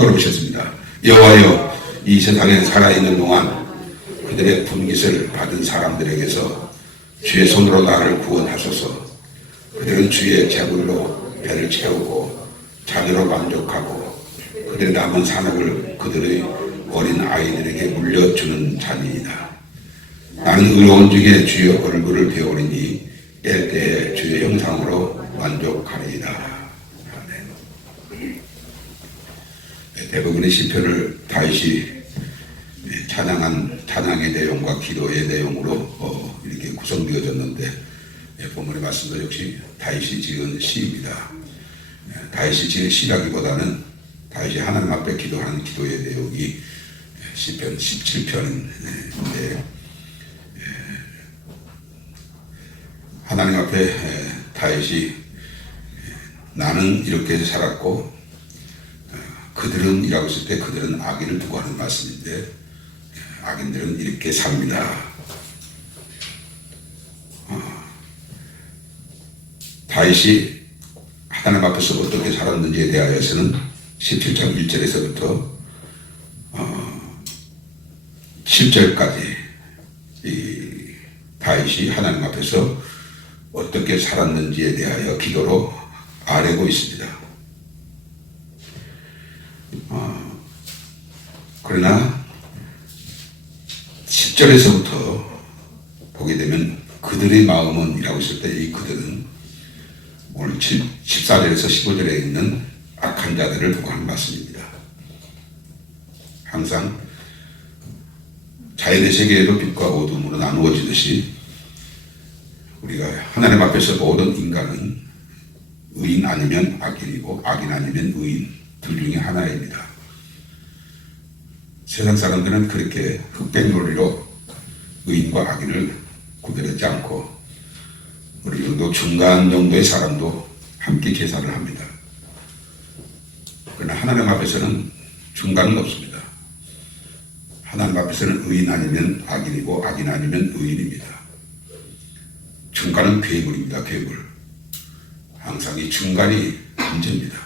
돌아오셨습니다. 여호와여, 이 세상에 살아있는 동안 그들의 분깃을 받은 사람들에게서 주의 손으로 나를 구원하소서. 그들은 주의 재물로 배를 채우고 자기로 만족하고 그들의 남은 산업을 그들의 어린 아이들에게 물려주는 자니이다. 나는 의로운 중에 주의 얼굴을 배우리니 깰 때에 주의 형상으로 만족하리이다. 대부분의 시편을 다윗이 찬양의 내용과 기도의 내용으로 이렇게 구성되어졌는데, 본문의 말씀도 역시 다윗이 지은 시입니다. 다윗이 지은 시라기보다는 다윗이 하나님 앞에 기도하는 기도의 내용이 시편 17편인데, 하나님 앞에 다윗이 나는 이렇게 살았고 그들은 이라고 했을 때 그들은 악인을 두고 하는 말씀인데, 악인들은 이렇게 삽니다. 다윗이 하나님 앞에서 어떻게 살았는지에 대하여서는 17장 1절에서부터 7절까지 이 다윗이 하나님 앞에서 어떻게 살았는지에 대하여 기도로 아뢰고 있습니다. 그러나 10절에서부터 보게 되면 그들의 마음은 이라고 했을 때 이 그들은 오늘 14절에서 15절에 있는 악한 자들을 보고 하는 말씀입니다. 항상 자연의 세계에도 빛과 어둠으로 나누어지듯이 우리가 하나님 앞에서 모든 인간은 의인 아니면 악인이고 악인 아니면 의인 둘 중에 하나입니다. 세상 사람들은 그렇게 흑백 논리로 의인과 악인을 구별하지 않고 어느 정도 중간 정도의 사람도 함께 계산을 합니다. 그러나 하나님 앞에서는 중간은 없습니다. 하나님 앞에서는 의인 아니면 악인이고 악인 아니면 의인입니다. 중간은 괴물입니다. 괴물. 항상 이 중간이 문제입니다.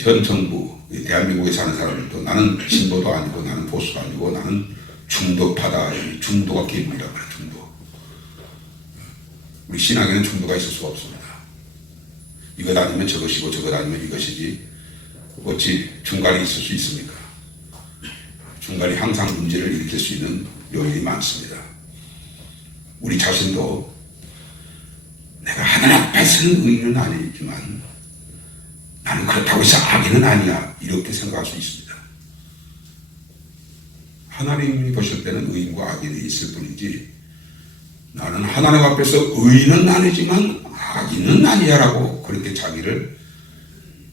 현 정부, 대한민국에 사는 사람들도 나는 진보도 아니고 나는 보수도 아니고 나는 중도파다. 중도가 괴물이라고 해요. 중도. 우리 신앙에는 중도가 있을 수가 없습니다. 이것 아니면 저것이고 저것 아니면 이것이지 어찌 중간이 있을 수 있습니까? 중간이 항상 문제를 일으킬 수 있는 요인이 많습니다. 우리 자신도 내가 하나님 앞에서는 의인은 아니지만 나는 그렇다고 해서 악인은 아니야 이렇게 생각할 수 있습니다. 하나님이 보실 때는 의인과 악인이 있을 뿐이지 나는 하나님 앞에서 의인은 아니지만 악인은 아니야 라고 그렇게 자기를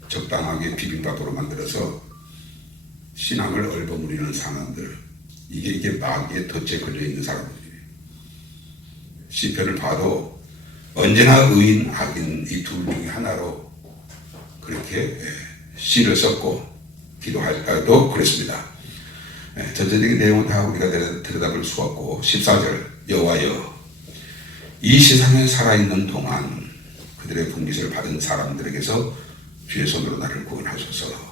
적당하게 비빔밥으로 만들어서 신앙을 얼버무리는 사람들, 이게 마귀의 덫에 걸려있는 사람들이에요. 시편을 봐도 언제나 의인, 악인 이 둘 중에 하나로 그렇게 시를 썼고 기도할 때도 그랬습니다. 전체적인 내용은 다 우리가 들여다볼 수 없고 14절 여호와여 이 세상에 살아있는 동안 그들의 분깃을 받은 사람들에게서 주의 손으로 나를 구원하소서.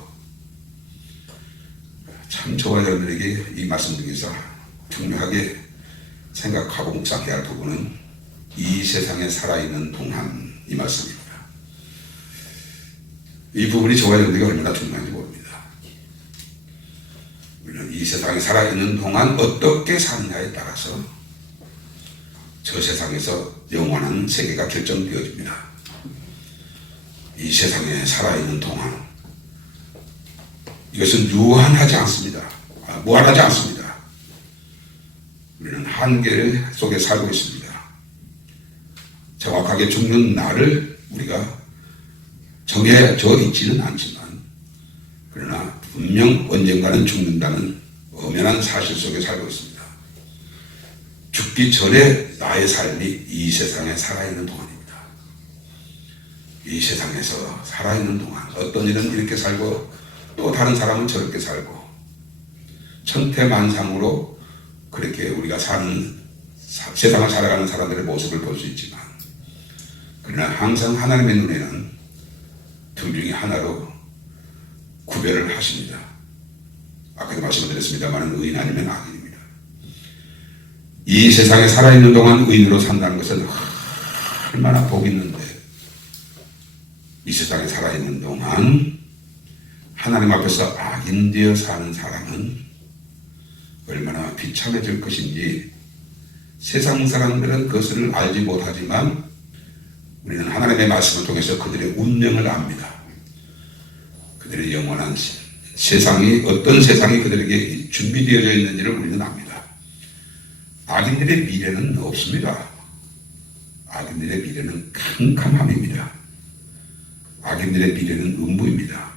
참 저와 여러분들에게 이 말씀 중에서 중요하게 생각하고 묵상해야 할 부분은 이 세상에 살아있는 동안 이 말씀입니다. 이 부분이 저와 여러분들에게 얼마나 중요한지 모릅니다. 우리는 이 세상에 살아있는 동안 어떻게 사느냐에 따라서 저 세상에서 영원한 세계가 결정되어집니다. 이 세상에 살아있는 동안 이것은 유한하지 않습니다. 무한하지 않습니다. 우리는 한계 속에 살고 있습니다. 정확하게 죽는 날을 우리가 정해져 있지는 않지만 그러나 분명 언젠가는 죽는다는 엄연한 사실 속에 살고 있습니다. 죽기 전에 나의 삶이 이 세상에 살아있는 동안입니다. 이 세상에서 살아있는 동안 어떤 일은 이렇게 살고 또 다른 사람은 저렇게 살고 천태만상으로 그렇게 우리가 사는 세상을 살아가는 사람들의 모습을 볼 수 있지만 그러나 항상 하나님의 눈에는 둘 중에 하나로 구별을 하십니다. 아까도 말씀드렸습니다만 의인 아니면 악인입니다. 이 세상에 살아있는 동안 의인으로 산다는 것은 얼마나 복이 있는데, 이 세상에 살아있는 동안 하나님 앞에서 악인 되어 사는 사람은 얼마나 비참해질 것인지 세상 사람들은 그것을 알지 못하지만 우리는 하나님의 말씀을 통해서 그들의 운명을 압니다. 그들의 영원한 세상이, 어떤 세상이 그들에게 준비되어져 있는지를 우리는 압니다. 악인들의 미래는 없습니다. 악인들의 미래는 캄캄함입니다. 악인들의 미래는 음부입니다.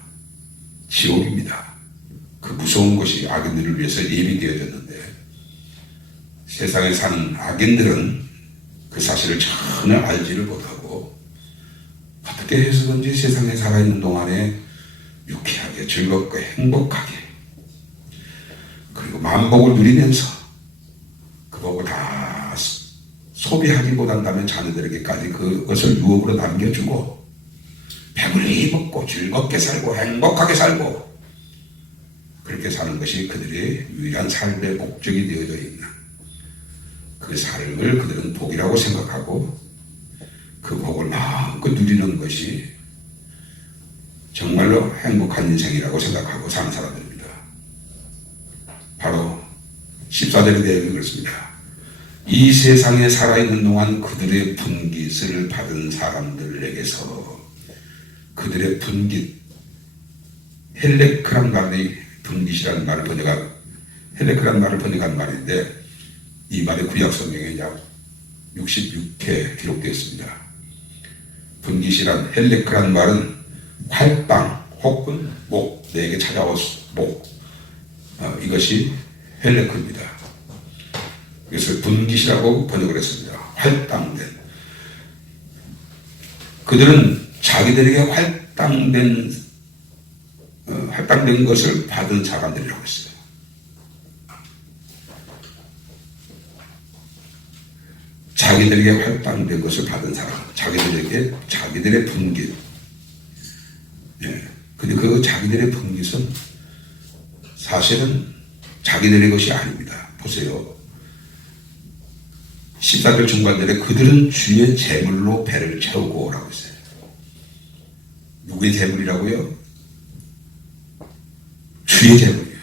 지옥입니다. 그 무서운 것이 악인들을 위해서 예비되어졌는데, 세상에 사는 악인들은 그 사실을 전혀 알지를 못하고 어떻게 해서든지 세상에 살아있는 동안에 유쾌하게 즐겁고 행복하게, 그리고 만복을 누리면서 그 복을 다 소비하지 못한다면 자녀들에게까지 그것을 유업으로 남겨주고 배불리 먹고 즐겁게 살고 행복하게 살고, 그렇게 사는 것이 그들의 유일한 삶의 목적이 되어져 있는 그 삶을 그들은 복이라고 생각하고 그 복을 마음껏 누리는 것이 정말로 행복한 인생이라고 생각하고 사는 사람들입니다. 바로 14절에 대해 그렇습니다. 이 세상에 살아있는 동안 그들의 분깃을 받은 사람들에게서, 그들의 분깃, 헬레크란 말이 분깃이라는 말을 번역한, 헬레크란 말을 번역한 말인데, 이 말이 구약 성경에 약 66회 기록되어 있습니다. 분깃이란, 헬레크란 말은 활당 혹은 목, 내게 찾아온 목, 이것이 헬레크입니다. 그래서 분깃이라고 번역을 했습니다. 활당된. 그들은 자기들에게 활당된 것을 받은 사람들이라고 했어요. 자기들에게 활당된 것을 받은 사람, 자기들에게 자기들의 분깃. 예. 근데 그 자기들의 분깃은 사실은 자기들의 것이 아닙니다. 보세요. 14절 중반절에 그들은 주의 재물로 배를 채우고 오라고 했어요. 누구의 재물이라고요? 주의 재물이에요.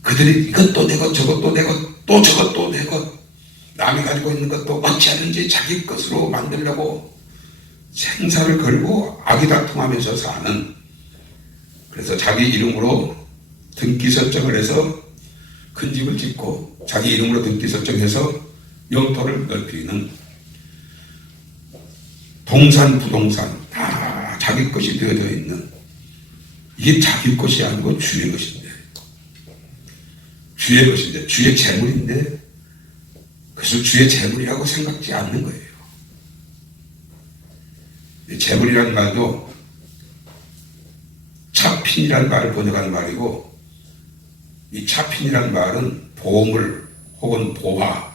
그들이 이것도 내 것, 저것도 내 것, 또 저것도 내 것, 남이 가지고 있는 것도 어찌 하는지 자기 것으로 만들려고 생사를 걸고 아기다툼하면서 사는, 그래서 자기 이름으로 등기 설정을 해서 큰 집을 짓고 자기 이름으로 등기 설정해서 영토를 넓히는, 동산 부동산 다 자기 것이 되어져 있는, 이게 자기 것이 아니고 주의 것인데, 주의 재물인데 그래서 주의 재물이라고 생각지 않는 거예요. 재물이라는 말도 차핀이라는 말을 번역하는 말이고, 이 차핀이라는 말은 보물 혹은 보화,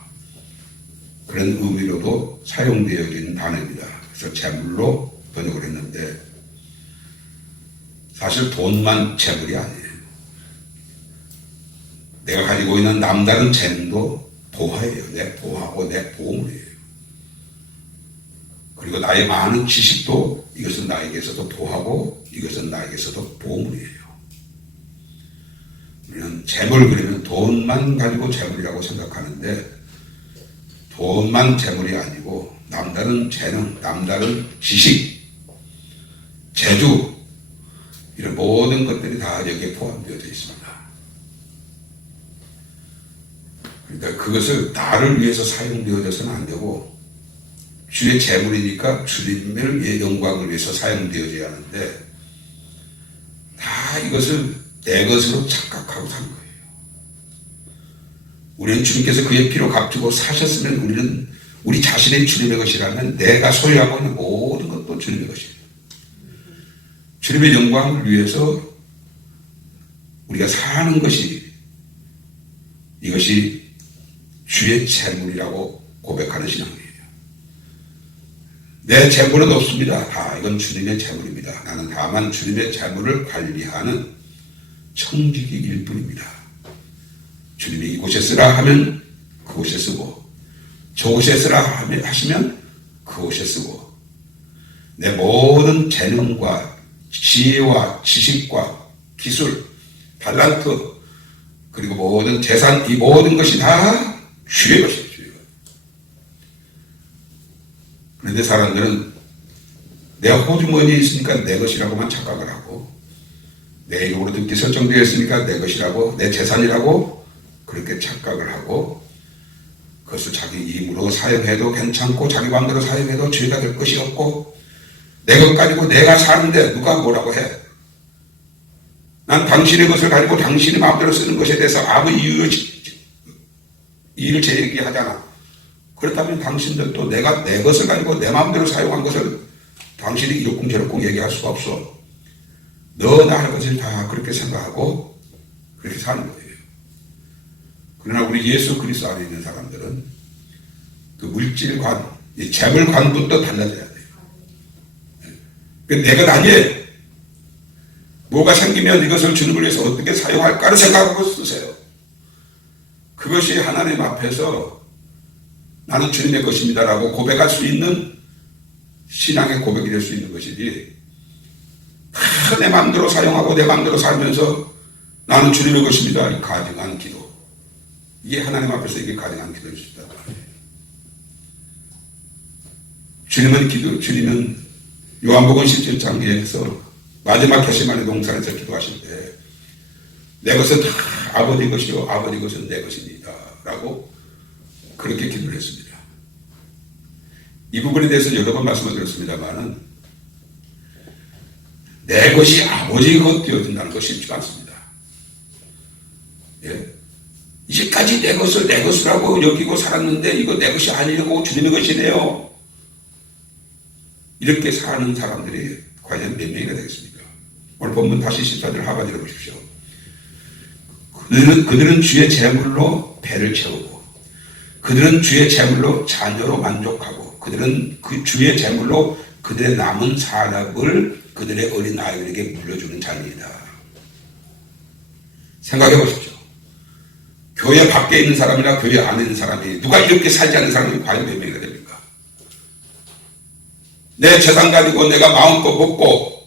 그런 의미로도 사용되어 있는 단어입니다. 그래서 재물로 번역을 했는데, 사실 돈만 재물이 아니에요. 내가 가지고 있는 남다른 재능도 보화예요. 내 보화고 내 보물이에요. 그리고 나의 많은 지식도 이것은 나에게서도 보화고 이것은 나에게서도 보물이에요. 우리는 재물, 그러면 돈만 가지고 재물이라고 생각하는데, 돈만 재물이 아니고 남다른 재능, 남다른 지식, 재주, 이런 모든 것들이 다 여기에 포함되어져 있습니다. 그러니까 그것을 나를 위해서 사용되어져서는 안 되고, 주의 재물이니까 주님의 영광을 위해서 사용되어져야 하는데, 다 이것을 내 것으로 착각하고 산 거예요. 우리는 주님께서 그의 피로 값주고 사셨으면 우리는 우리 자신의 주님의 것이라면 내가 소유하고 있는 모든 것도 주님의 것이에요. 주님의 영광을 위해서 우리가 사는 것이, 이것이 주의 재물이라고 고백하는 신앙이에요. 내 재물은 없습니다. 다 이건 주님의 재물입니다. 나는 다만 주님의 재물을 관리하는 청지기일 뿐입니다. 주님이 이곳에 쓰라 하면 그곳에 쓰고, 저곳에 쓰라 하시면 그곳에 쓰고, 내 모든 재능과 지혜와 지식과 기술, 달란트, 그리고 모든 재산, 이 모든 것이 다 주의 것이에요. 주의 것. 그런데 사람들은 내 호주머니에 있으니까 내 것이라고만 착각을 하고, 내 이름으로 등기 설정되어 있으니까 내 것이라고, 내 재산이라고 그렇게 착각을 하고, 그것을 자기 힘으로 사용해도 괜찮고 자기 마음대로 사용해도 죄가 될 것이 없고, 내 것 가지고 내가 사는데 누가 뭐라고 해? 난 당신의 것을 가지고 당신이 마음대로 쓰는 것에 대해서 아무 이유를 제기하잖아. 그렇다면 당신들도 내가 내 것을 가지고 내 마음대로 사용한 것을 당신이 이렇쿵저렇쿵 얘기할 수가 없어. 너나 할 것을 다 그렇게 생각하고 그렇게 사는 거예요. 그러나 우리 예수 그리스도 안에 있는 사람들은 그 물질관, 이 재물관부터 달라져야 돼요. 내 것 아니에요. 뭐가 생기면 이것을 주님을 위해서 어떻게 사용할까를 생각하고 쓰세요. 그것이 하나님 앞에서 나는 주님의 것입니다라고 고백할 수 있는 신앙의 고백이 될 수 있는 것이지, 다 내 마음대로 사용하고 내 마음대로 살면서 나는 주님의 것입니다. 이 가증한 기도. 이게 하나님 앞에서 이게 가증한 기도일 수 있다고 해요. 주님은 요한복음 17장에서 마지막 겟세마네 동산에서 기도하실 때 내 것은 다 아버지 것이요 아버지 것은 내 것입니다 라고 그렇게 기도를 했습니다. 이 부분에 대해서 여러 번 말씀을 드렸습니다만은 내 것이 아버지 것 되어진다는 것이 쉽지가 않습니다. 예? 이제까지 내 것을 내 것이라고 여기고 살았는데 이거 내 것이 아니고 주님의 것이네요. 이렇게 사는 사람들이 과연 몇 명이나 되겠습니까? 오늘 본문 다시 14절 하반절을 보십시오. 그들은 주의 재물로 배를 채우고, 그들은 주의 재물로 자녀로 만족하고, 그들은 그 주의 재물로 그들의 남은 산업을 그들의 어린 아이들에게 물려주는 자입니다. 생각해 보십시오. 교회 밖에 있는 사람이나 교회 안에 있는 사람이, 누가 이렇게 살지 않는 사람이 과연 몇 명이나 됩니까? 내 재산 가지고 내가 마음껏 먹고,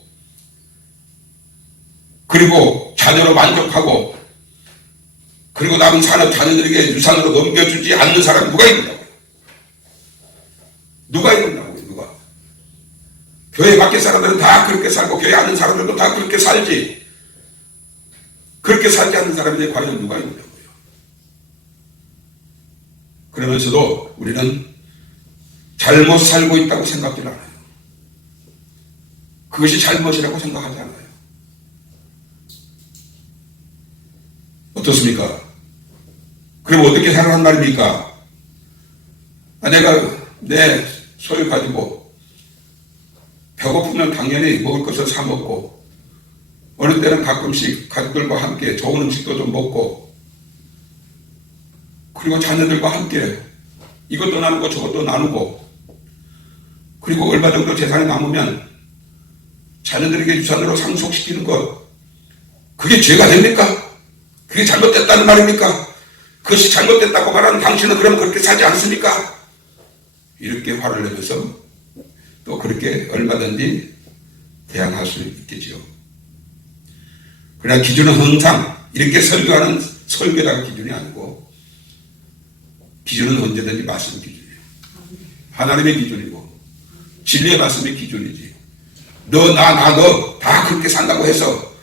그리고 자녀로 만족하고, 그리고 남은 산업 자녀들에게 유산으로 넘겨주지 않는 사람이 누가 있느냐고요? 누가 있느냐고요? 누가? 교회 밖에 사람들은 다 그렇게 살고 교회 안에 사람들도 다 그렇게 살지. 그렇게 살지 않는 사람들이 과연 누가 있느냐고요? 그러면서도 우리는 잘못 살고 있다고 생각질 않아요. 그것이 잘못이라고 생각하지 않아요. 어떻습니까? 그럼 어떻게 살아란 말입니까? 내가 내 소유 가지고 배고프면 당연히 먹을 것을 사 먹고, 어느 때는 가끔씩 가족들과 함께 좋은 음식도 좀 먹고, 그리고 자녀들과 함께 이것도 나누고 저것도 나누고, 그리고 얼마 정도 재산이 남으면 자녀들에게 유산으로 상속시키는 것, 그게 죄가 됩니까? 그게 잘못됐다는 말입니까? 그것이 잘못됐다고 말하는 당신은 그럼 그렇게 살지 않습니까? 이렇게 화를 내면서 또 그렇게 얼마든지 대항할 수 있겠지요. 그러나 기준은 항상 이렇게 설교하는 설교자가 기준이 아니고, 기준은 언제든지 말씀 기준이에요. 하나님의 기준이고 진리의 말씀의 기준이지. 너 다 그렇게 산다고 해서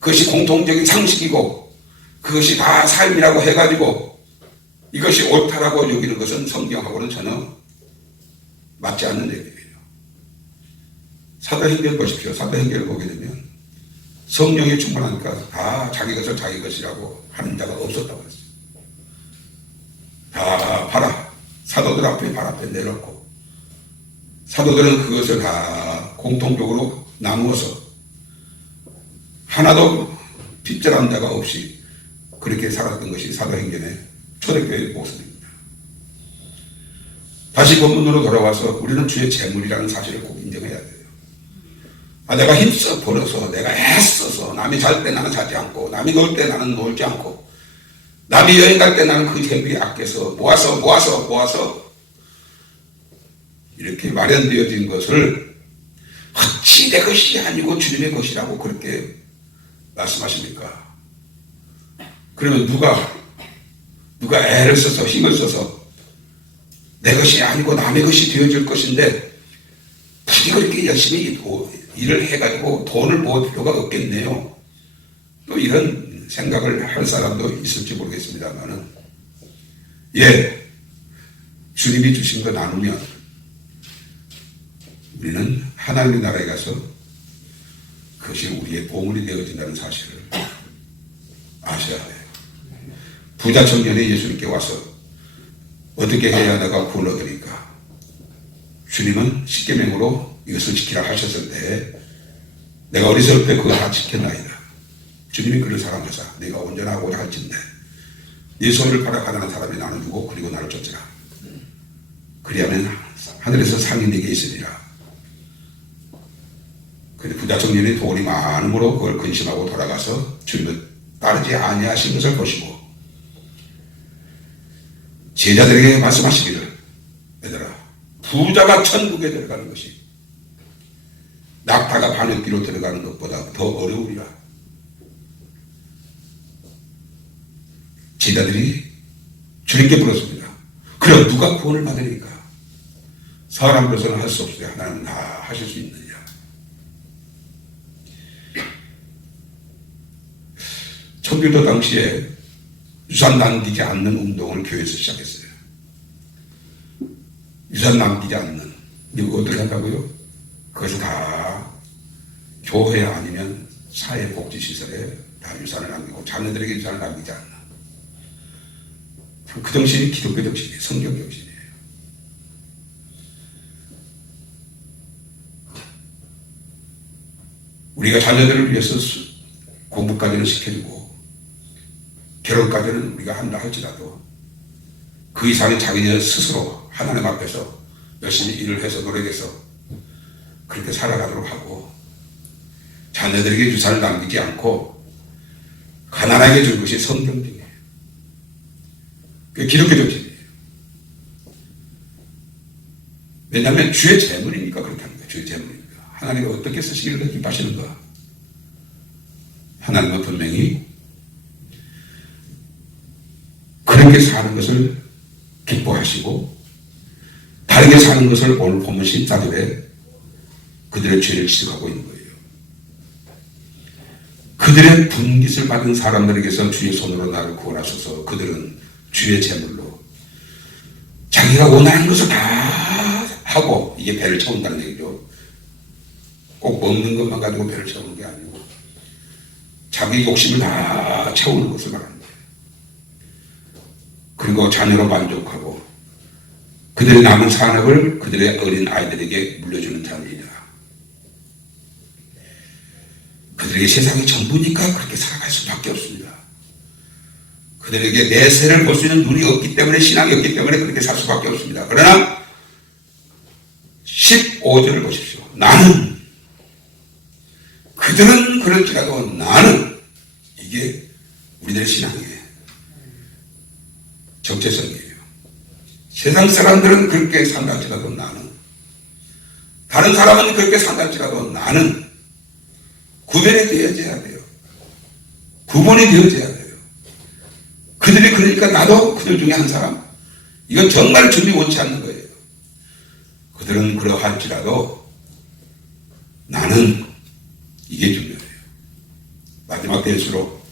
그것이 공통적인 상식이고 그것이 다 삶이라고 해가지고 이것이 옳다라고 여기는 것은 성경하고는 전혀 맞지 않는 얘기예요. 사도행전 보십시오. 사도행전을 보게 되면 성령이 충만하니까 다 자기 것을 자기 것이라고 하는 자가 없었다고 했어요. 다 봐라. 사도들 앞에 발 앞에 내놓고 사도들은 그것을 다 공통적으로 나누어서 하나도 뒷전한 자가 없이 그렇게 살았던 것이 사도행전의 초대교회의 모습입니다. 다시 본문으로 돌아와서 우리는 주의 재물이라는 사실을 꼭 인정해야 돼요. 내가 힘써 벌어서 내가 애써서 남이 잘 때 나는 자지 않고 남이 놀 때 나는 놀지 않고 남이 여행 갈 때 나는 그 재물이 아껴서 모아서 이렇게 마련되어진 것을 어찌 내 것이 아니고 주님의 것이라고 그렇게 말씀하십니까? 그러면 누가 애를 써서 힘을 써서 내 것이 아니고 남의 것이 되어질 것인데 굳이 그렇게 열심히 일을 해가지고 돈을 모을 필요가 없겠네요. 또 이런 생각을 할 사람도 있을지 모르겠습니다만은, 주님이 주신 거 나누면 우리는 하나님의 나라에 가서 그것이 우리의 보물이 되어진다는 사실을 아셔야 돼요. 부자 청년이 예수님께 와서 어떻게 해야 내가 구원을 얻으니까 주님은 십계명으로 이것을 지키라 하셨을 때 내가 어리석을 때 그거 다 지켰나이다. 주님이 그를 사랑하사 내가 온전하고자 할진대 네 소유를 팔아 가난한 사람이 나는 주고 그리고 나를 쫓으라. 그리하면 하늘에서 상이 네게 있으리라. 그런데 부자 청년이 돈이 많음으로 그걸 근심하고 돌아가서 주님을 따르지 아니하신 것을 보시고 제자들에게 말씀하시기를, 얘들아, 부자가 천국에 들어가는 것이 낙타가 바늘귀로 들어가는 것보다 더 어려우리라. 제자들이 주님께 물었습니다. 그럼 누가 구원을 받으니까? 사람으로서는 할 수 없으되 하나님은 다 하실 수 있느냐? 청교도 당시에 유산 남기지 않는 운동을 교회에서 시작했어요. 유산 남기지 않는. 이거 어떻게 한다고요? 그것을 다 교회 아니면 사회복지시설에 다 유산을 남기고 자녀들에게 유산을 남기지 않는. 그 정신이 기독교 정신이에요. 성경 정신이에요. 우리가 자녀들을 위해서 공부까지는 시켜주고 결혼까지는 우리가 한다 할지라도 그 이상의 자기네 스스로 하나님 앞에서 열심히 일을 해서 노력해서 그렇게 살아가도록 하고 자녀들에게 유산을 남기지 않고 가난하게 줄 것이 성경적이에요. 그게 기독교 정신이에요. 왜냐하면 주의 재물이니까 그렇게 하는 거예요. 주의 재물이니까. 하나님이 어떻게 쓰시기를 기뻐하시는가? 하나님은 분명히 그렇게 사는 것을 기뻐하시고 다르게 사는 것을 오늘 보면 신자들의 그들의 죄를 지적하고 있는 거예요. 그들의 분깃을 받은 사람들에게서 주의 손으로 나를 구원하셔서 그들은 주의 재물로 자기가 원하는 것을 다 하고 이게 배를 채운다는 얘기죠. 꼭 먹는 것만 가지고 배를 채우는 게 아니고 자기 욕심을 다 채우는 것을 말합니다. 그리고 자녀로 만족하고 그들의 남은 산업을 그들의 어린 아이들에게 물려주는 자녀이냐. 그들에게 세상이 전부니까 그렇게 살아갈 수밖에 없습니다. 그들에게 내세를 볼 수 있는 눈이 없기 때문에 신앙이 없기 때문에 그렇게 살 수밖에 없습니다. 그러나 15절을 보십시오. 나는 그들은 그럴지라도 나는 이게 우리들의 신앙이에요. 정체성이에요. 세상 사람들은 그렇게 산다할지라도 나는 다른 사람은 그렇게 산다할지라도 나는 구별이 되어져야 돼요. 구분이 되어져야 돼요. 그들이 그러니까 나도 그들 중에 한 사람. 이건 정말 주님이 원치 않는 거예요. 그들은 그러할지라도 나는 이게 중요해요. 마지막 때일수록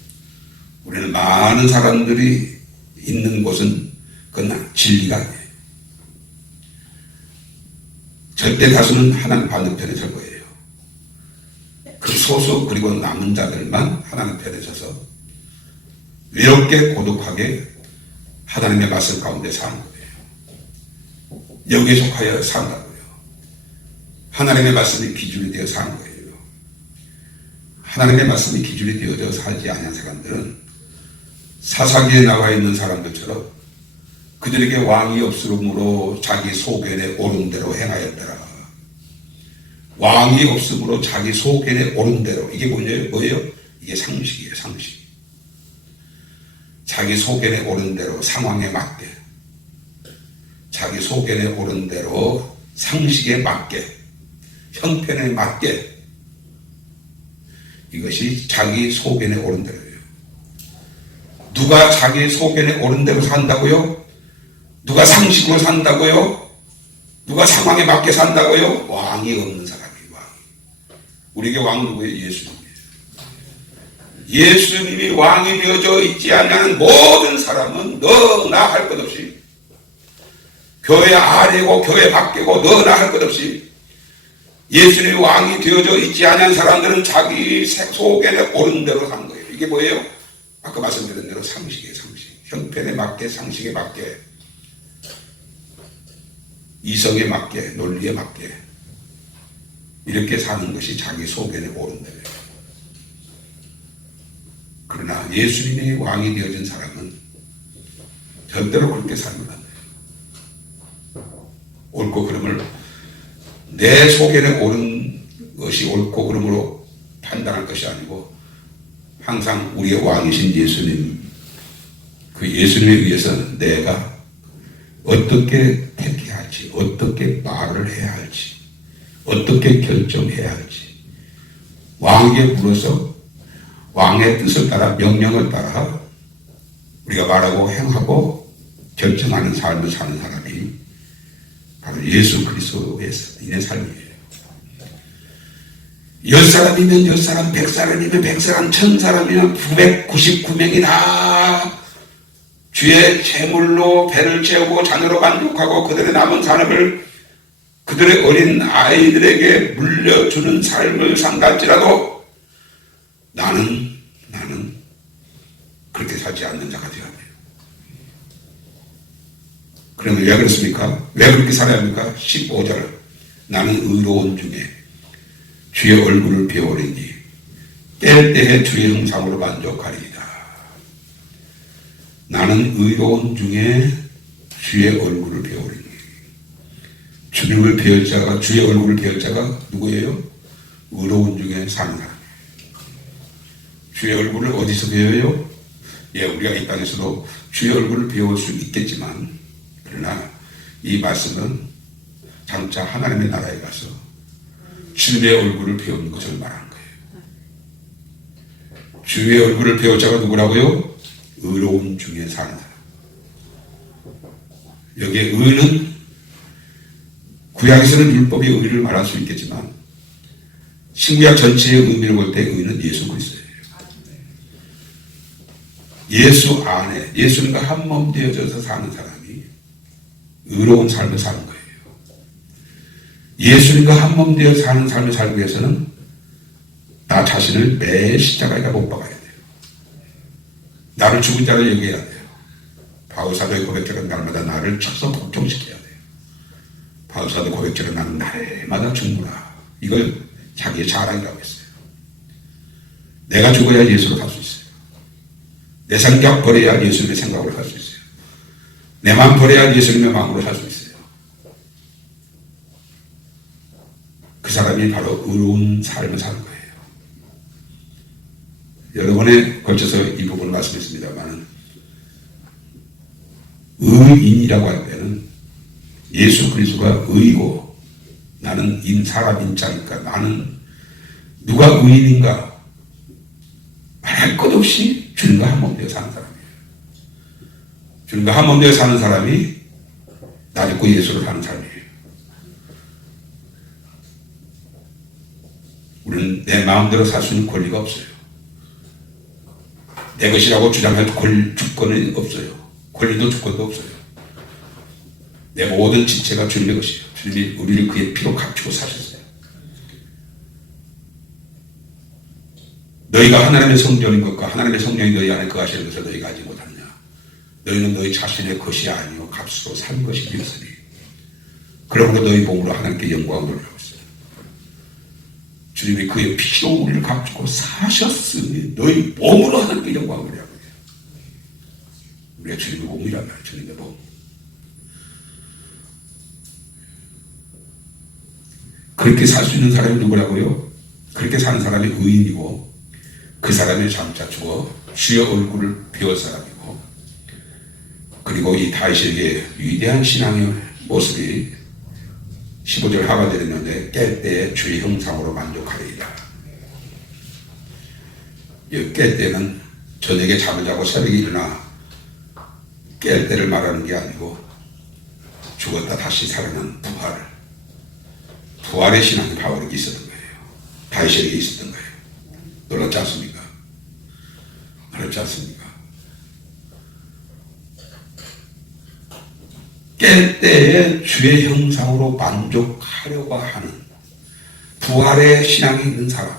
우리는 많은 사람들이 있는 곳은 그건 진리가 아니에요. 절대 다수는 하나님 받는 편에 설 거예요. 그 소수 그리고 남은 자들만 하나님 편에 서서 외롭게 고독하게 하나님의 말씀 가운데 사는 거예요. 여기에 속하여 산다고요. 하나님의 말씀이 기준이 되어 사는 거예요. 하나님의 말씀이 기준이 되어져 살지 않은 사람들은 사사기에 나와 있는 사람들처럼 그들에게 왕이 없으므로 자기 소견에 옳은 대로 행하였더라. 왕이 없으므로 자기 소견에 옳은 대로. 이게 뭐예요? 이게 상식이에요. 상식. 자기 소견에 옳은 대로 상황에 맞게, 자기 소견에 옳은 대로 상식에 맞게, 형편에 맞게, 이것이 자기 소견에 옳은 대로예요. 누가 자기 소견에 옳은 대로 산다고요? 누가 상식으로 산다고요? 누가 상황에 맞게 산다고요? 왕이 없는 사람이에요. 왕. 우리에게 왕 누구예요? 예수님이에요. 예수님이 왕이 되어져 있지 않는 모든 사람은 너나 할 것 없이, 교회 아래고 교회 밖이고 너나 할 것 없이, 예수님이 왕이 되어져 있지 않은 사람들은 자기 소견에 옳은 대로 사는 거예요. 이게 뭐예요? 아까 말씀드린 대로 상식이에요. 상식. 형편에 맞게, 상식에 맞게, 이성에 맞게, 논리에 맞게, 이렇게 사는 것이 자기 소견에 옳은 대로예요. 그러나 예수님이 왕이 되어진 사람은 절대로 그렇게 살면 안 돼요. 옳고 그름을, 내 소견에 옳은 것이 옳고 그름으로 판단할 것이 아니고, 항상 우리의 왕이신 예수님, 그 예수님에 의해서 내가 어떻게 택해야 할지, 어떻게 말을 해야 할지, 어떻게 결정해야 할지, 왕에게 물어서 왕의 뜻을 따라, 명령을 따라 우리가 말하고 행하고 결정하는 삶을 사는 사람이 바로 예수 그리스도의 인의 삶이에요. 10사람이면 10사람, 100사람이면 100사람, 1000사람이면 999명이 다 주의 재물로 배를 채우고 자녀로 만족하고 그들의 남은 산업을 그들의 어린 아이들에게 물려주는 삶을 산다할지라도 나는 그렇게 살지 않는 자가 되어야 돼요. 그러면 왜 그렇습니까? 왜 그렇게 살아야 합니까? 15절, 나는 의로운 중에 주의 얼굴을 배우리니 뗄 때에 주의 형상으로 만족하리이다. 나는 의로운 중에 주의 얼굴을 배우리니. 주님을 배울 자가, 주의 얼굴을 배울 자가 누구예요? 의로운 중에 사는 사람. 주의 얼굴을 어디서 배워요? 예, 우리가 이 땅에서도 주의 얼굴을 배울 수 있겠지만, 그러나 이 말씀은 장차 하나님의 나라에 가서 주님의 얼굴을 배우는 것을 말하는 거예요. 주의 얼굴을 배울 자가 누구라고요? 의로운 중에 사는 사람. 여기에 의는, 구약에서는 율법의 의를 말할 수 있겠지만 신구약 전체의 의미를 볼 때 의는 예수 그리스도예요. 예수 안에, 예수님과 한 몸 되어져서 사는 사람이 의로운 삶을 사는 거예요. 예수님과 한 몸 되어 사는 삶을 살기 위해서는 나 자신을 매 십자가에다 못 박아야 돼요. 나를 죽은 자로 여겨야 돼요. 바울사도의 고백처럼 날마다 나를 쳐서 복종시켜야 돼요. 바울사도 고백처럼 나는 날마다 죽노라. 이걸 자기의 자랑이라고 했어요. 내가 죽어야 예수로 갈 수 있어요. 내 생각 버려야 예수님의 생각으로 살 수 있어요. 내 마음 버려야 예수님의 마음으로 살 수 있어요. 그 사람이 바로 의로운 삶을 사는 거예요. 여러 번에 걸쳐서 이 부분을 말씀했습니다만, 의인이라고 할 때는 예수 그리스도가 의이고 나는 사람 인자니까, 나는 누가 의인인가 말할 것 없이 주님과 한 몸 되어 사는 사람이에요. 주님과 한 몸 되어 사는 사람이 나 믿고 예수를 사는 사람이에요. 우리는 내 마음대로 살 수 있는 권리가 없어요. 내 것이라고 주장할 주권은 없어요. 권리도 주권도 없어요. 내 모든 지체가 주님의 것이에요. 주님이 우리를 그의 피로 감추고 사셨어요. 너희가 하나님의 성전인 것과 하나님의 성령이 너희 안에 거하시는 것을 너희가 알지 못하느냐. 너희는 너희 자신의 것이 아니요 값으로 산 것이 되었으니 그러므로 너희 몸으로 하나님께 영광을 돌리고 있어요. 주님이 그의 피로 우리를 감추고 사셨으니 너희 몸으로 하나님께 영광을 돌리라고 해요. 우리가 주님의 몸이란 말이에요. 주님의 몸. 그렇게 살 수 있는 사람이 누구라고요? 그렇게 사는 사람이 의인이고 그 사람이 장차 죽어 주의 얼굴을 비울 사람이고, 그리고 이 다윗에게 위대한 신앙의 모습이 15절 하반절에 있는데 깰 때에 주의 형상으로 만족하리이다. 깰 때는 저녁에 잠을 자고 새벽에 일어나 깰 때를 말하는 게 아니고 죽었다 다시 살아난 부활의 신앙이 바울에게 있었던 거예요. 다윗에게 있었던 거예요. 놀랍지 않습니까? 놀랍지 않습니까? 깰 때에 주의 형상으로 만족하려고 하는 부활의 신앙이 있는 사람,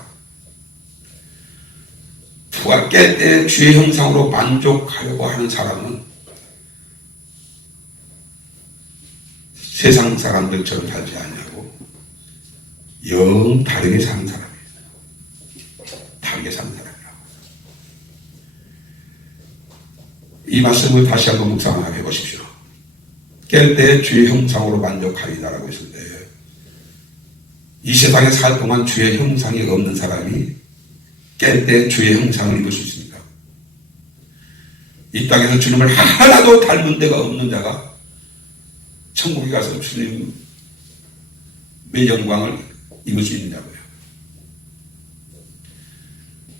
깰 때에 주의 형상으로 만족하려고 하는 사람은 세상 사람들처럼 살지 않냐고 영 다르게 사는 사람이에요. 다르게 사는 사람이라고. 이 말씀을 다시 한번 묵상을 해보십시오. 깰 때 주의 형상으로 만족하리다라고 했는데, 이 세상에 살 동안 주의 형상이 없는 사람이 깰 때 주의 형상을 입을 수 있습니까? 이 땅에서 주님을 하나도 닮은 데가 없는 자가 천국에 가서 주님의 영광을 입을 수 있느냐고요.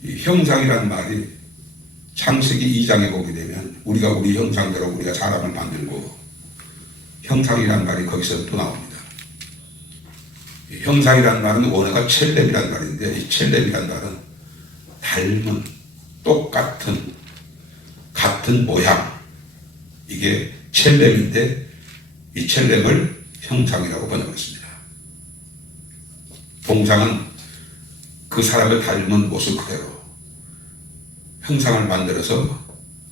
이 형상이라는 말이 창세기 2장에 보게 되면 우리가 우리 형상대로 우리가 사람을 만들고, 형상이라는 말이 거기서 또 나옵니다. 형상이라는 말은 원어가 첼렘이라는 말인데, 이 첼렘이라는 말은 닮은, 똑같은, 같은 모양, 이게 첼렘인데 이 첼렘을 형상이라고 번역했습니다. 동상은 그 사람을 닮은 모습 그대로 형상을 만들어서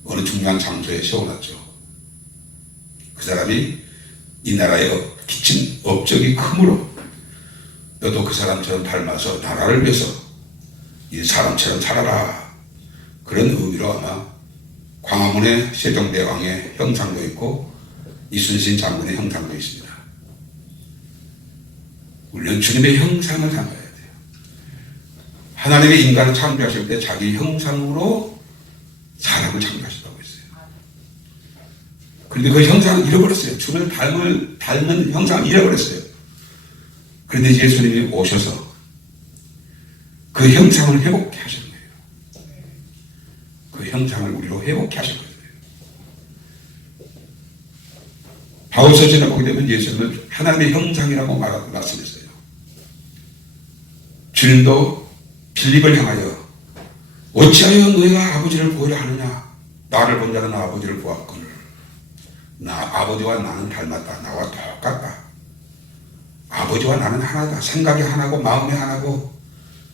어느 중요한 장소에 세워놨죠. 그 사람이 이 나라에 끼친 업적이 크므로 너도 그 사람처럼 닮아서 나라를 위해서 이 사람처럼 살아라, 그런 의미로 아마 광화문에 세종대왕의 형상도 있고 이순신 장군의 형상도 있습니다. 우리는 주님의 형상을 담아야 돼요. 하나님의 인간을 창조하실 때 자기 형상으로 사람을 창조하셨다고 했어요. 그런데 그 형상을 잃어버렸어요. 주님을 닮은 형상을 잃어버렸어요. 그런데 예수님이 오셔서 그 형상을 회복케 하신 거예요. 그 형상을 우리로 회복케 하신 거예요. 바울서전에 보게 되면 예수님은 하나님의 형상이라고 말씀했어요. 주님도 빌립을 향하여 어찌하여 너희가 아버지를 보이라 하느냐, 나를 본 자는 아버지를 보았거늘. 아버지와 나는 닮았다. 나와 똑같다. 아버지와 나는 하나다. 생각이 하나고 마음이 하나고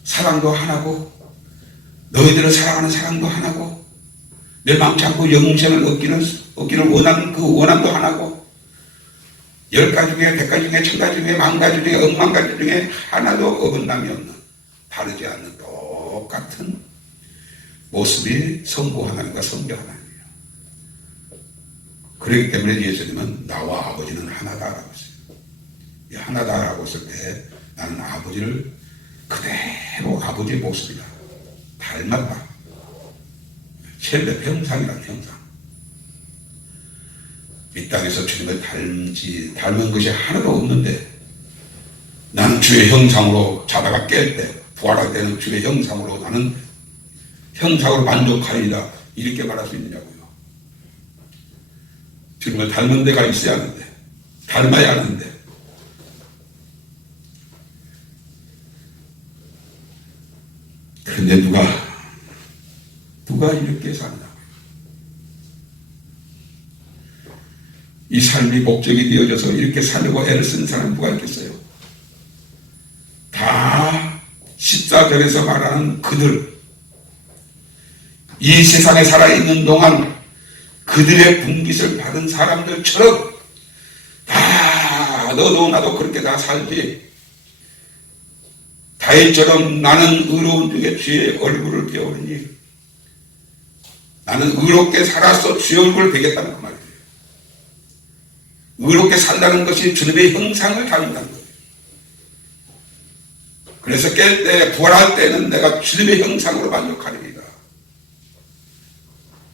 사랑도 하나고 너희들을 사랑하는 사랑도 하나고 내 망치 않고 영생을 얻기를 원하는 그 원함도 하나고 10가지 중에 100가지 중에 1000가지 중에 10,000가지 중에 10,000가지 중에 하나도 어긋남이 없는, 다르지 않는 똑같은 모습이 성부 하나님과 성자 하나님이에요. 그렇기 때문에 예수님은 나와 아버지는 하나다라고 했어요. 이 하나다라고 했을 때 나는 아버지를 그대로 아버지의 모습이다, 닮았다. 첼렘 형상이라는 형상. 이 땅에서 주님을 닮은 것이 하나도 없는데 나는 주의 형상으로 자다가 깰 때, 부활할 때는 주의 형상으로 나는 형상으로 만족하리이다, 이렇게 말할 수 있느냐고요. 주님을 닮은 데가 있어야 하는데, 닮아야 하는데 그런데 누가 이렇게 사느냐고요. 이 삶이 목적이 되어져서 이렇게 살려고 애를 쓰는 사람이 누가 있겠어요? 다 14절에서 말하는 그들, 이 세상에 살아있는 동안 그들의 분깃을 받은 사람들처럼 다 너도 나도 그렇게 다 살지. 다윗처럼 나는 의로운 중에 주의 얼굴을 배우느니, 나는 의롭게 살아서 주의 얼굴을 배겠다는 그 말이에요. 의롭게 살다는 것이 주님의 형상을 닮는다는 거예요. 그래서 깰 때, 부활할 때는 내가 주님의 형상으로 만족하리이다.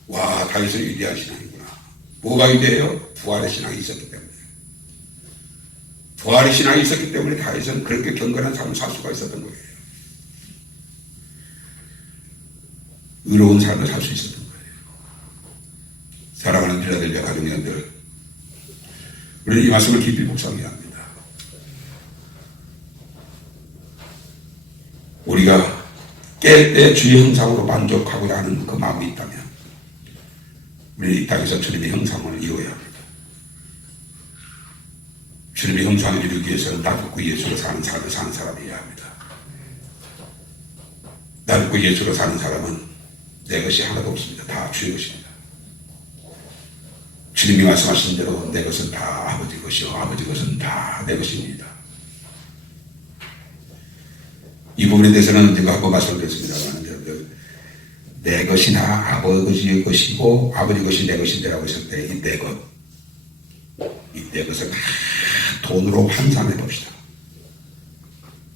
와, 다윗은 위대한 신앙이구나. 뭐가 위대해요? 부활의 신앙이 있었기 때문에. 부활의 신앙이 있었기 때문에 다윗은 그렇게 경건한 삶을 살 수가 있었던 거예요. 의로운 삶을 살 수 있었던 거예요. 사랑하는 필라델피아 가정연들, 우리는 이 말씀을 깊이 묵상해야 합니다. 우리가 깰 때 주의 형상으로 만족하고자 하는 그 마음이 있다면 우리는 이 땅에서 주님의 형상을 이루어야 합니다. 주님의 형상을 이루기 위해서는 나 듣고 예수로 사는 삶을 사는 사람이어야 합니다. 나 듣고 예수로 사는 사람은 내 것이 하나도 없습니다. 다 주의 것입니다. 주님이 말씀하신 대로 내 것은 다 아버지 것이요 아버지 것은 다 내 것입니다. 이 부분에 대해서는 제가 한번 말씀드렸습니다만 내 것이 다 아버지의 것이고 아버지 것이 내 것인데라고 했을 때 이 내 것, 이 내 것을 다 돈으로 환산해 봅시다.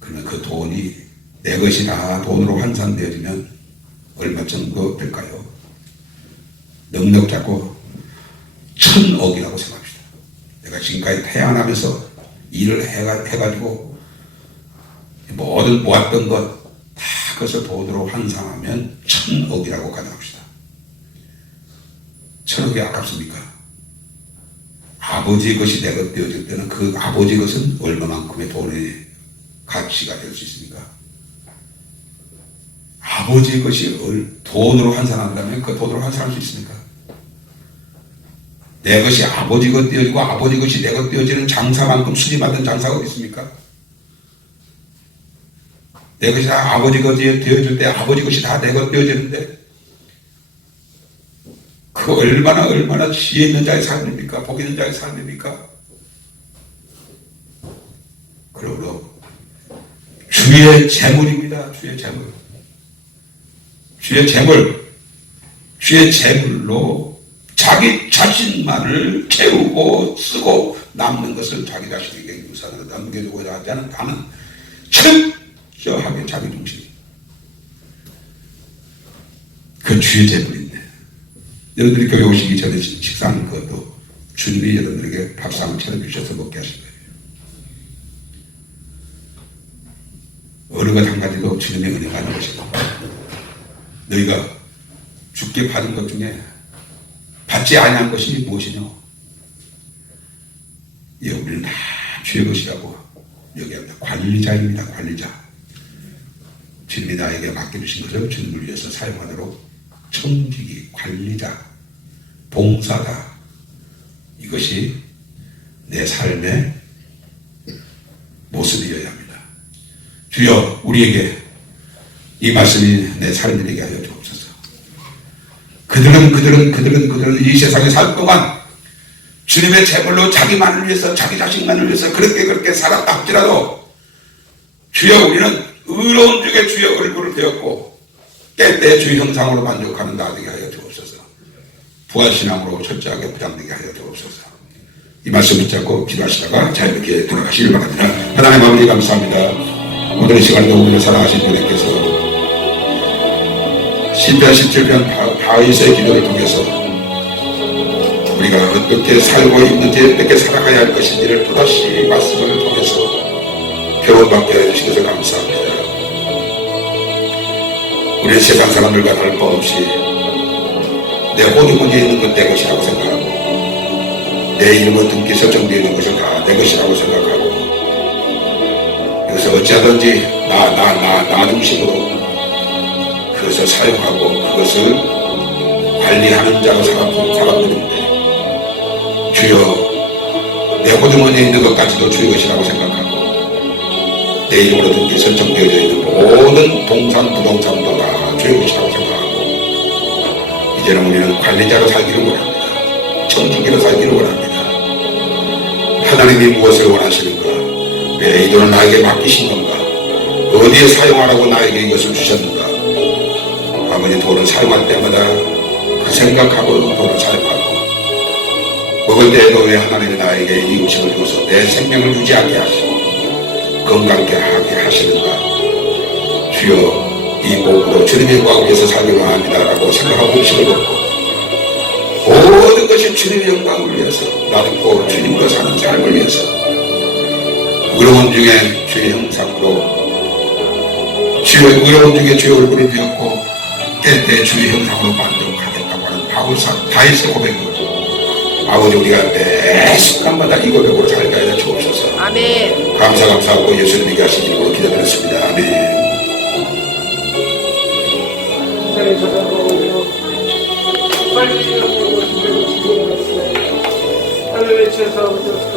그러면 그 돈이 내 것이 다 돈으로 환산되어지면 얼마 정도 될까요? 넉넉 잡고 1000억이라고 생각합시다. 내가 지금까지 태어나면서 일을 해가지고 모든 모았던 것 다 그것을 돈으로 환산하면 1000억이라고 가정합시다. 1000억이 아깝습니까? 아버지의 것이 내 것 되어질 때는 그 아버지 것은 얼마만큼의 돈의 가치가 될 수 있습니까? 아버지의 것이 돈으로 환산한다면 그 돈으로 환산할 수 있습니까? 내 것이 아버지 것 되어지고 아버지 것이 내 것 되어지는 장사만큼 수지 받는 장사가 어디 있습니까? 내 것이 다 아버지 것이 되어질 때 아버지 것이 다 내 것 되어지는데 그 얼마나 지혜 있는 자의 삶입니까? 복 있는 자의 삶입니까? 그러므로 주의 재물입니다. 주의 재물. 주의 재물. 주의 재물로 자기 자신만을 채우고 쓰고 남는 것을 자기 자신에게 유산으로 남겨주고자 하지 않은 나는 철저하게 자기 중심. 그 주의 재물인데 여러분들이 교회 오시기 전에 식사하는 것도 주님이 여러분들에게 밥상을 차려주셔서 먹게 하신 거예요. 어느 것 한 가지도 주님의 은혜가 아닌 것이다. 너희가 주께 받은 것 중에 받지 아니한 것이 무엇이냐? 예, 우리는 다 주의 것이라고 여기합니다. 관리자입니다. 관리자. 주님이 나에게 맡겨주신 것을 주님을 위해서 사용하도록 청지기, 관리자, 봉사다. 이것이 내 삶의 모습이어야 합니다. 주여, 우리에게 이 말씀이 내 삶이 되게 하여 주옵소서. 그들은 이 세상에 살 동안 주님의 재물로 자기만을 위해서, 자기 자신만을 위해서 그렇게 살았다 할지라도 주여, 우리는 의로운 중에 주의 얼굴을 배웠고 깰 때 주의 형상으로 만족하는 나 되게 하여 주옵소서. 부활신앙으로 철저하게 부장되게 하여 주옵소서. 이 말씀 붙잡고 기도하시다가 자유롭게 돌아가시길 바랍니다. 하나님 아버지 감사합니다. 오늘 이 시간에도 우리를 사랑하신 주님께서 시편 17편 다윗의 기도를 통해서 우리가 어떻게 살고 있는지 어떻게 살아가야 할 것인지를 또다시 말씀을 통해서 교훈받게 해주신 것을 감사합니다. 우리는 세상 사람들과 다를 바 없이 내 호주머니에 있는 것 내 것이라고 생각하고 내 이름을 등기에 설정되어 있는 것을 다 내 것이라고 생각하고 그래서 어찌하든지 나 중심으로 그것을 사용하고 그것을 관리하는 자로 살아버리는데 주여, 내 호주머니에 있는 것까지도 주의 것이라고 생각하고 내 이름으로 등기 설정되어 있는 모든 동산, 부동산도 다 주의 것이라고 생각하고 이제는 우리는 관리자로 살기를 원합니다. 청지기로 살기를 원합니다. 하나님이 무엇을 원하시는가? 왜 이 돈을 나에게 맡기신 건가? 어디에 사용하라고 나에게 이것을 주셨는가? 아버지, 돈을 사용할 때마다 그 생각하고 돈을 사용하고 먹을 때에도 왜 하나님이 나에게 이 음식을 주어서 내 생명을 유지하게 하시고 건강하게 하게 하시는가? 주여 이 몸으로 주님의 영광을 위해서 살기로 합니다라고 생각하고 의식을 갖고 모든 것이 주님의 영광을 위해서 나도 주님으로 사는 삶을 위해서 의로운 중에 주의 형상으로 주의 의로운 중에 주의 얼굴을 비었고 때때 주의 형상으로 만족하겠다고 하는 바울사 다윗의 고백으로 아버지 우리가 매 순간마다 이 고백으로 살게 하여 주옵소서. 아멘. 감사하고 예수님에게 하신 이름으로 기도드렸습니다. 아멘. 인생의 저장고 빨리 주여 할렐루야 주에서